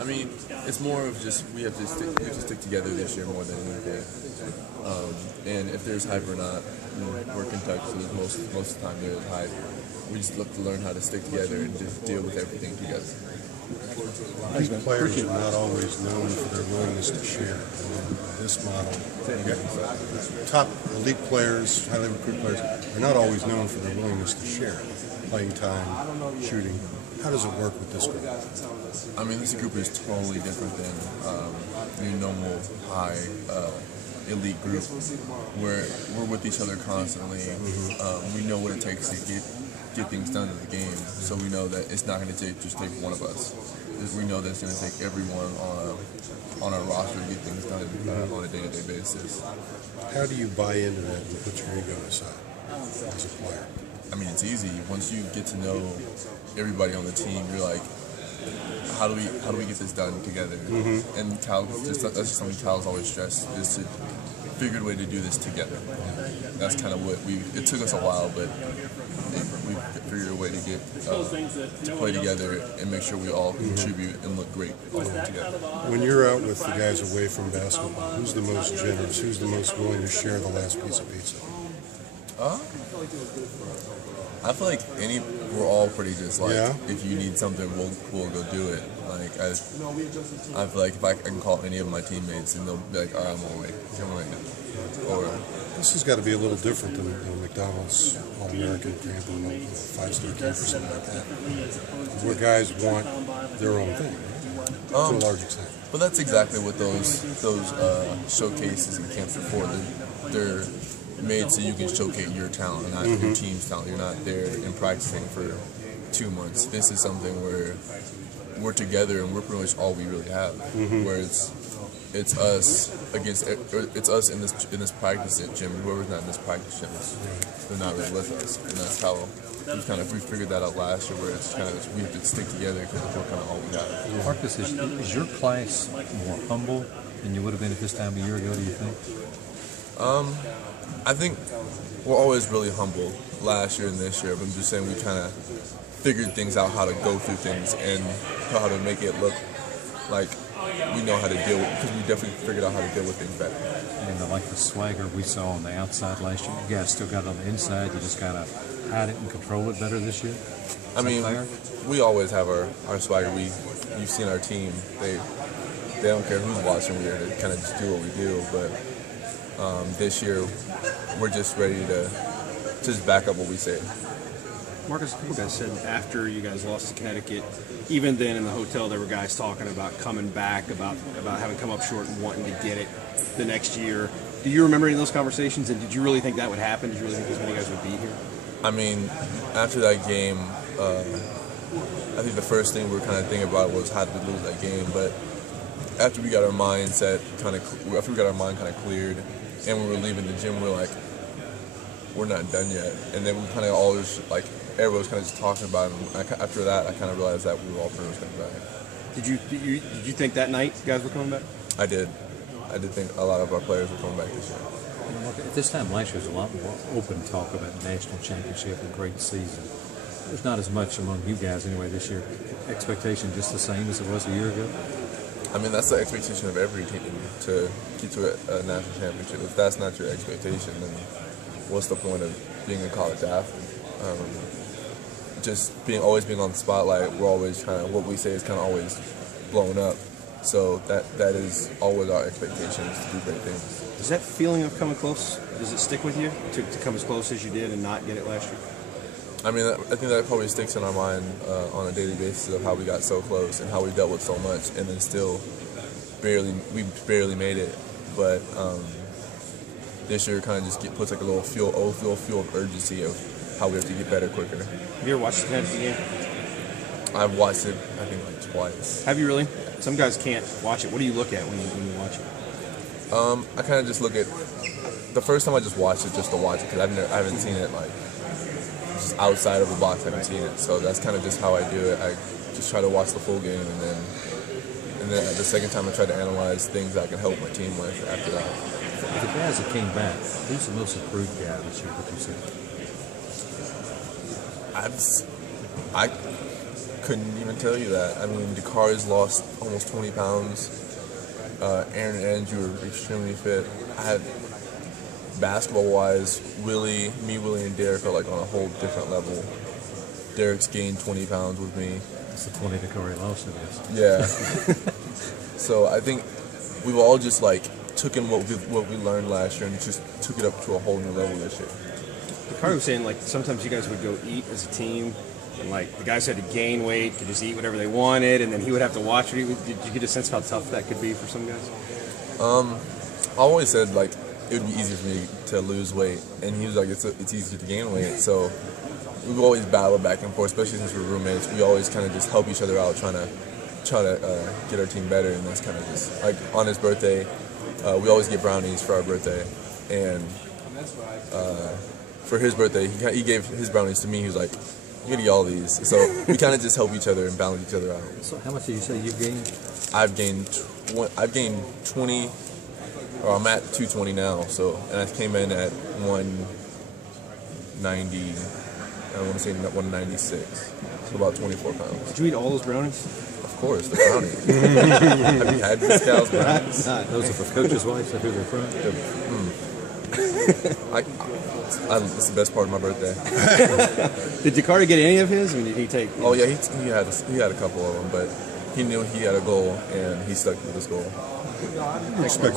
I mean, it's more of just we have to stick together this year more than anything. And if there's hype or not, we're Kentucky, so most of the time there's hype. We just look to learn how to stick together and just deal with everything together. These players are not always known for their willingness to share. This model, top elite players, highly recruited players, are not always known for their willingness to share. Playing time, shooting. How does it work with this group? I mean, this group is totally different than your normal high elite group. We're with each other constantly. We know what it takes to get things done in the game, so we know that it's not going to just take one of us. We know that it's going to take everyone on our roster to get things done on a day-to-day basis. How do you buy into that and put your ego aside as a player? I mean, it's easy. Once you get to know everybody on the team, you're like, how do we get this done together? And Cal, that's just something Cal's always stressed, is to figure a way to do this together. That's kind of what it took us a while, but we figured a way to get to play together and make sure we all contribute and look great together. When you're out with the guys away from basketball, who's the most generous? Who's the most willing to share the last piece of pizza? I feel like we're all pretty just like, yeah. If you need something, we'll go do it. Like I feel like if I can call any of my teammates and they'll be like, all right, I'm on my way. Or this has got to be a little different than McDonald's All-American camp or a five-star camp or something like that, where guys want their own thing, right? To a large extent. But that's exactly what those showcases and camps are for. They're made so you can showcase your talent, not your team's talent. You're not there in practicing for 2 months. This is something where we're together and we're pretty much all we really have. Where it's us against it's us in this practice gym. Whoever's not in this practice gym, they're not really with us, and that's how we figured that out last year. Where it's kind of we have to stick together because we're kind of all we got. Marcus, is your class more humble than you would have been at this time a year ago? Do you think? I think we're always really humble last year and this year, but I'm just saying we kind of figured things out, how to go through things and how to make it look like we know how to deal with, because we definitely figured out how to deal with things better. And like the swagger we saw on the outside last year, you guys still got it on the inside, you just got to hide it and control it better this year? I mean, we always have our swagger. You've seen our team, they don't care who's watching, we're to kind of just do what we do, but this year, we're just ready to just back up what we say. Marcus, a couple guys said after you guys lost to Connecticut, even then in the hotel there were guys talking about coming back, about having come up short and wanting to get it the next year. Do you remember any of those conversations, and did you really think that would happen? Did you really think as many guys would be here? I mean, after that game, I think the first thing we were kind of thinking about was how did we lose that game, but after we got our mindset after we got our mind kind of cleared, and we were leaving the gym, we're like, we're not done yet. And then we kind of always, like, everyone was kind of just talking about it. And after that, I kind of realized that we were all pretty much coming back. Did you think that night guys were coming back? I did. I did think a lot of our players were coming back this year. At this time last year, there was a lot more open talk about national championship and great season. There's not as much among you guys anyway this year. Expectation just the same as it was a year ago? I mean, that's the expectation of every team, to get to a national championship. If that's not your expectation, then what's the point of being a college athlete? Just always being on the spotlight, we're always what we say is kind of always blowing up. So that is always our expectation, is to do great things. Does that feeling of coming close, does it stick with you to come as close as you did and not get it last year? I mean, I think that probably sticks in our mind on a daily basis of how we got so close and how we dealt with so much, and then still we barely made it. But this year kind of just puts like a little fuel of urgency of how we have to get better quicker. Have you ever watched the Connecticut game? I've watched it, I think, like twice. Have you really? Some guys can't watch it. What do you look at when you watch it? I kind of just look at the first time I just watched it just to watch it, because I haven't seen it like just outside of the box. I haven't seen it, so that's kind of just how I do it. I just try to watch the full game, and then the second time I try to analyze things I can help my team with after that. The guys that came back, who's the most improved guy this year? What you say? couldn't even tell you that. I mean, Dakari's lost almost 20 pounds. Aaron and Andrew are extremely fit. I had, basketball-wise, Willie, and Derek are like on a whole different level. Derek's gained 20 pounds with me. It's the 20 Dakari lost, I guess. Yeah. So I think we've all just like taken what we learned last year and just took it up to a whole new level this year. Dakari was saying like sometimes you guys would go eat as a team, and like the guys had to gain weight, could just eat whatever they wanted, and then he would have to watch it. Did you get a sense of how tough that could be for some guys? I always said like it would be easier for me to lose weight, and he was like it's easier to gain weight. So we've always battled back and forth, especially since we're roommates. We always kind of just help each other out, trying to get our team better, and that's kind of just like on his birthday. We always get brownies for our birthday, and for his birthday, he gave his brownies to me. He was like, "You gotta get all these." So we kind of just help each other and balance each other out. So how much did you say you've gained? I've gained 20, or I'm at 220 now. So, and I came in at 190. I want to say 196. So about 24 pounds. Did you eat all those brownies? Of course, the brownie. Have you had Miss Cal's brownies? Those are for Coach's wife, so who they're from? It's the best part of my birthday. Did Dakari get any of his? I mean, did he take? Oh yeah, he had a couple of them, but he knew he had a goal and he stuck with his goal. Expect